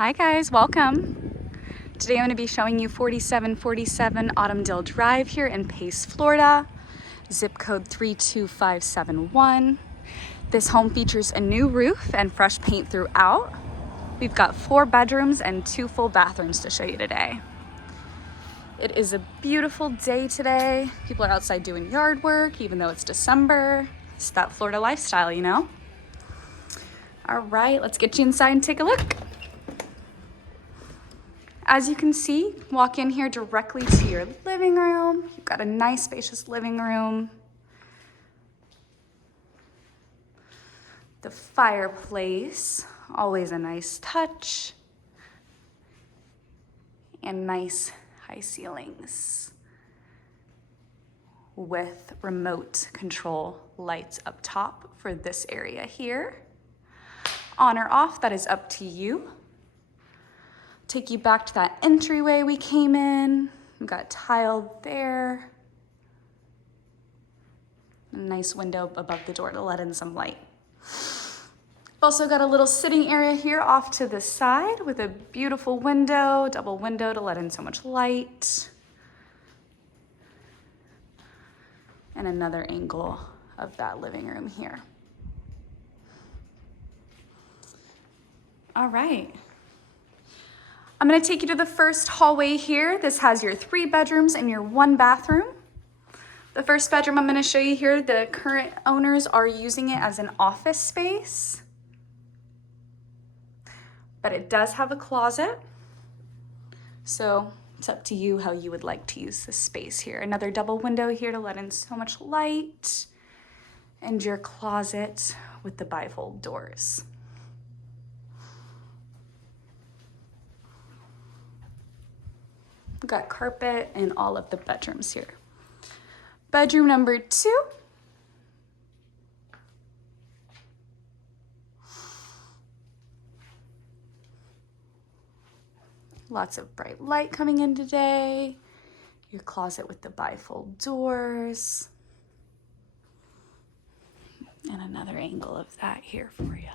Hi guys, welcome. Today I'm going to be showing you 4747 Autumndale Drive here in Pace, Florida, zip code 32571. This home features a new roof and fresh paint throughout. We've got 4 bedrooms and 2 full bathrooms to show you today. It is a beautiful day today. People are outside doing yard work, even though it's December. It's that Florida lifestyle, you know? All right, let's get you inside and take a look. As you can see, walk in here directly to your living room. You've got a nice spacious living room. The fireplace, always a nice touch. And nice high ceilings with remote control lights up top for this area here. On or off, that is up to you. Take you back to that entryway we came in. We've got tile there. A nice window above the door to let in some light. Also got a little sitting area here off to the side with a beautiful window, double window to let in so much light. And another angle of that living room here. All right. I'm gonna take you to the first hallway here. This has your 3 bedrooms and your 1 bathroom. The first bedroom I'm gonna show you here, the current owners are using it as an office space, but it does have a closet. So it's up to you how you would like to use this space here. Another double window here to let in so much light, and your closet with the bifold doors. We've got carpet in all of the bedrooms here. Bedroom number 2. Lots of bright light coming in today. Your closet with the bifold doors. And another angle of that here for you.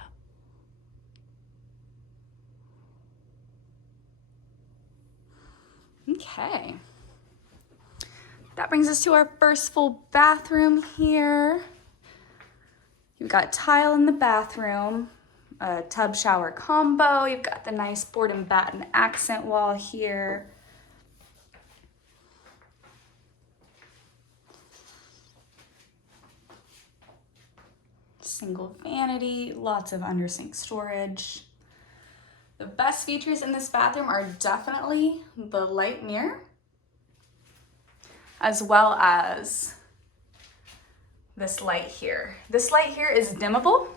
Okay. That brings us to our first full bathroom here. You've got tile in the bathroom, a tub shower combo. You've got the nice board and batten accent wall here. Single vanity, lots of under sink storage. The best features in this bathroom are definitely the light mirror, as well as this light here. This light here is dimmable.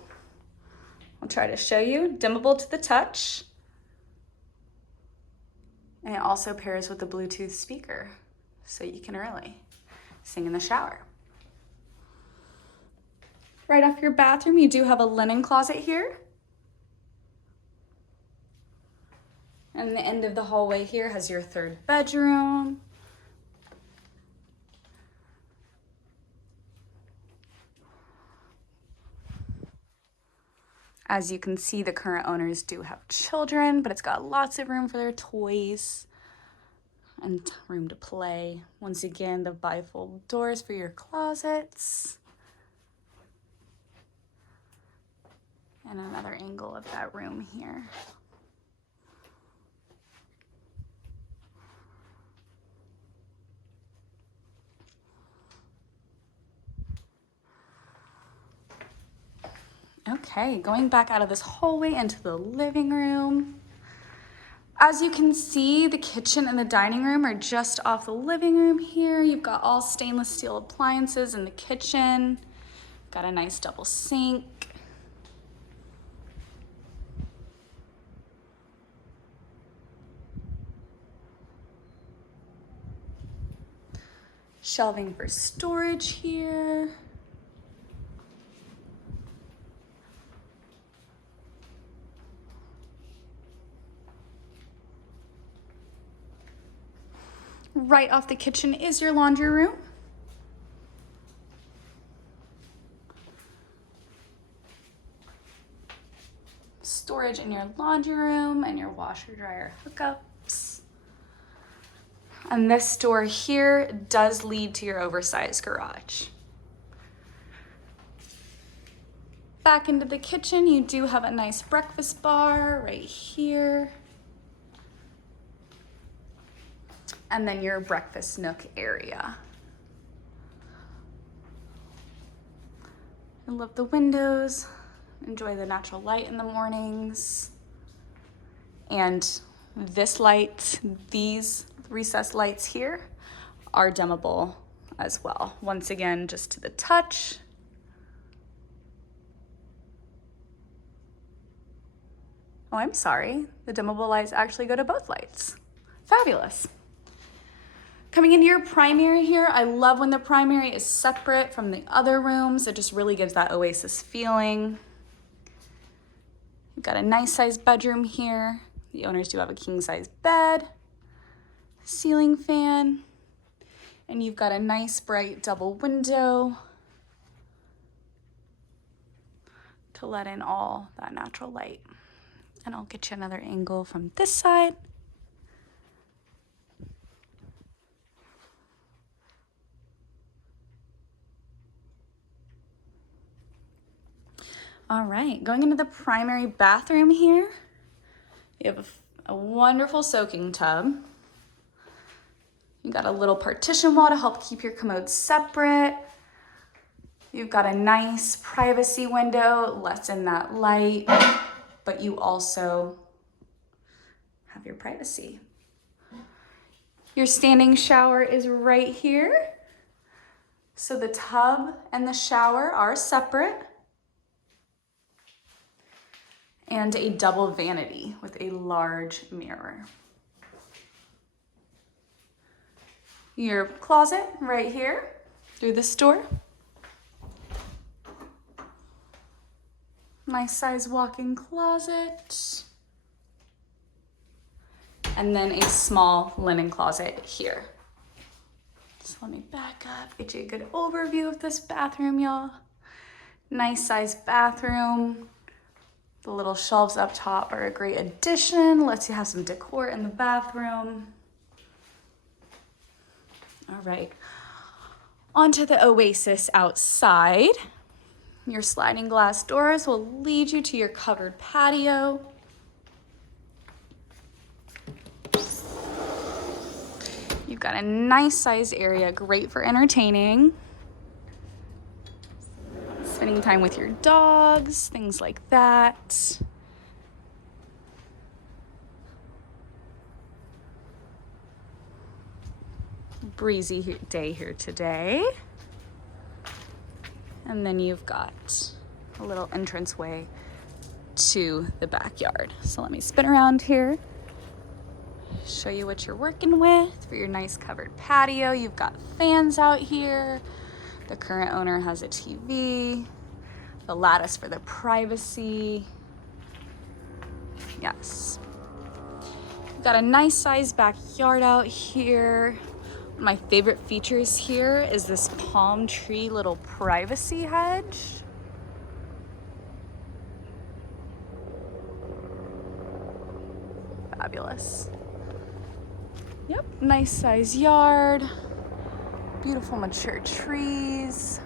I'll try to show you. Dimmable to the touch. And it also pairs with the Bluetooth speaker, so you can really sing in the shower. Right off your bathroom, you do have a linen closet here. And the end of the hallway here has your 3rd bedroom. As you can see, the current owners do have children, but it's got lots of room for their toys and room to play. Once again, the bifold doors for your closets. And another angle of that room here. Okay, going back out of this hallway into the living room. As you can see, the kitchen and the dining room are just off the living room here. You've got all stainless steel appliances in the kitchen. Got a nice double sink. Shelving for storage here. Right off the kitchen is your laundry room. storage in your laundry room and your washer dryer hookups. And this door here does lead to your oversized garage. Back into the kitchen, you do have a nice breakfast bar right here. And then your breakfast nook area. I love the windows. Enjoy the natural light in the mornings. And this light, these recessed lights here are dimmable as well. Once again, just to the touch. Oh, I'm sorry. The dimmable lights actually go to both lights. Fabulous. Coming into your primary here, I love when the primary is separate from the other rooms. It just really gives that oasis feeling. You've got a nice sized bedroom here. The owners do have a king size bed, ceiling fan, and you've got a nice bright double window to let in all that natural light. And I'll get you another angle from this side. All right, going into the primary bathroom here, you have a wonderful soaking tub. You've got a little partition wall to help keep your commodes separate. You've got a nice privacy window, lets in that light, but you also have your privacy. Your standing shower is right here. So the tub and the shower are separate. And a double vanity with a large mirror. Your closet right here through this door. Nice size walk-in closet. And then a small linen closet here. So let me back up, get you a good overview of this bathroom, y'all. Nice size bathroom. The little shelves up top are a great addition. Lets you have some decor in the bathroom. All right, onto the oasis outside. Your sliding glass doors will lead you to your covered patio. You've got a nice sized area, great for entertaining. Spending time with your dogs, things like that. Breezy day here today. And then you've got a little entranceway to the backyard. So let me spin around here, show you what you're working with for your nice covered patio. You've got fans out here. The current owner has a TV, the lattice for the privacy. Yes. We've got a nice sized backyard out here. One of my favorite features here is this palm tree little privacy hedge. Fabulous. Yep, nice size yard. Beautiful mature trees.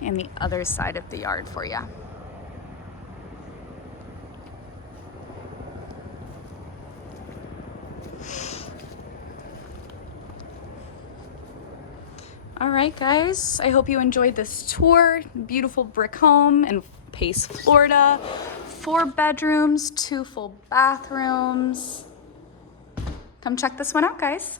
And the other side of the yard for you. All right, guys, I hope you enjoyed this tour. Beautiful brick home in Pace, Florida. 4 bedrooms, 2 full bathrooms. Come check this one out, guys.